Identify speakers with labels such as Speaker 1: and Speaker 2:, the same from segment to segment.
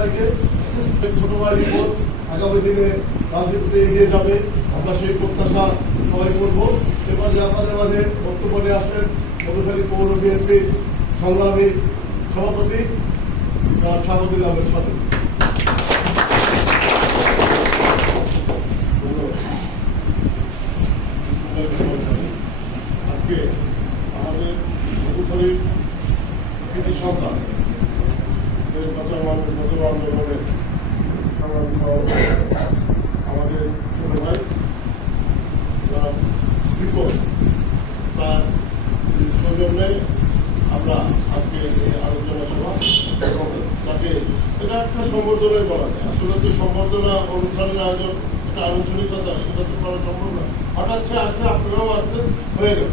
Speaker 1: সবাইকে ছোট ভাই রিপোর্ট আগামী দিনে রাজনীতিতে এগিয়ে যাবে। আমরা সেই প্রত্যাশা সবাই করব। এবার যে আপনাদের মাঝে বক্তব্য আসেন মধুখালী পৌর বিএনপি সংগ্রামী সভাপতি স্বাগতিক আহমেদ সাথে
Speaker 2: আজকে আমাদের মধুখালীর কৃতি আন্দোলনের আমাদের ছোট ভাই বিপদ তার সৌজন্যে আমরা আজকে আলোচনা সভা তাকে এটা একটা সম্বর্ধনাই বলা যায় সম্বর্ধনা অনুষ্ঠানের আয়োজন একটা আনুষ্ঠানিকতা সেটা তো করা সম্ভব না। হঠাৎ সে আসছে, আপনারাও আসছেন, হয়ে গেল।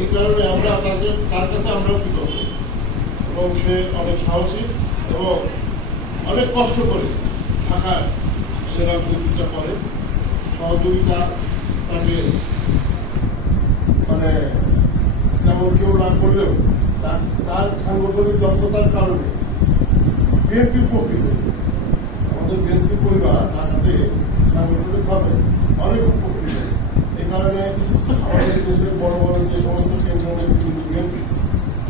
Speaker 2: এই কারণে আমরা তাকে তার কাছে আমরাও কৃতজ্ঞ। এবং সে অনেক সাহসী এবং অনেক কষ্ট করে থাকার সে রাজনীতিটা করে সহযোগিতা তাকে মানে তেমন কেউ না করলেও তার সাংগঠনিক দক্ষতার কারণে বিএনপি হয়েছে। আমাদের বিএনপি পরিবার ঢাকাতে সাংগঠনিকভাবে অনেক উপকৃত হয়েছে। এই কারণে আমাদের দেশের বড় বড় যে সমস্ত কেন্দ্র নেতৃত্ব বিএনপি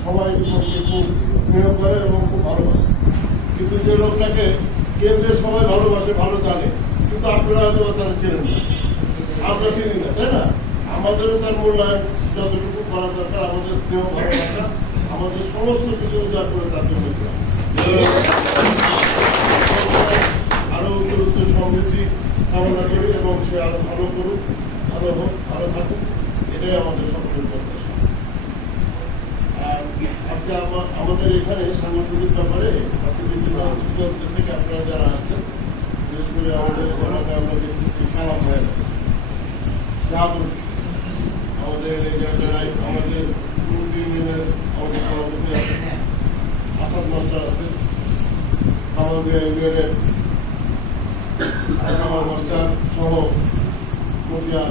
Speaker 2: সবাই বিপক্ষে খুব স্নেহ করে এবং খুব ভালোবাসে কিন্তু যে লোকটাকে কেন্দ্রের সবাই ভালোবাসে, ভালো জানে, কিন্তু আপনারা হয়তো তারা চেনেন না। আমরা চিনি না, তাই না? আমাদেরও তার মূল্যায়ন যতটুকু করা দরকার, আমাদের স্নেহ, ভালোবাসা, আমাদের সমস্ত কিছু উজাড় করে তার জন্য আরও উত্তরোত্তর সমৃদ্ধি কামনা করি এবং সে আরও ভালো করুক, ভালো হোক, ভালো থাকুক, এটাই আমাদের সকলের আজকে আমাদের এখানে সাংগঠনিক ব্যাপারে আজকে বিভিন্ন অঞ্চল থেকে আপনারা যারা আছেন, বিশেষ করে আমাদের এখানে আমরা দেখতেছি খারাপ হয়ে আছে। আমাদের এই জায়গাটায় আমাদের ইউনিয়নের আমাদের সভাপতি আছে, আসাদ মাস্টার আছে আমাদের ইউনিয়নের আমার মাস্টার সহ মতিয়া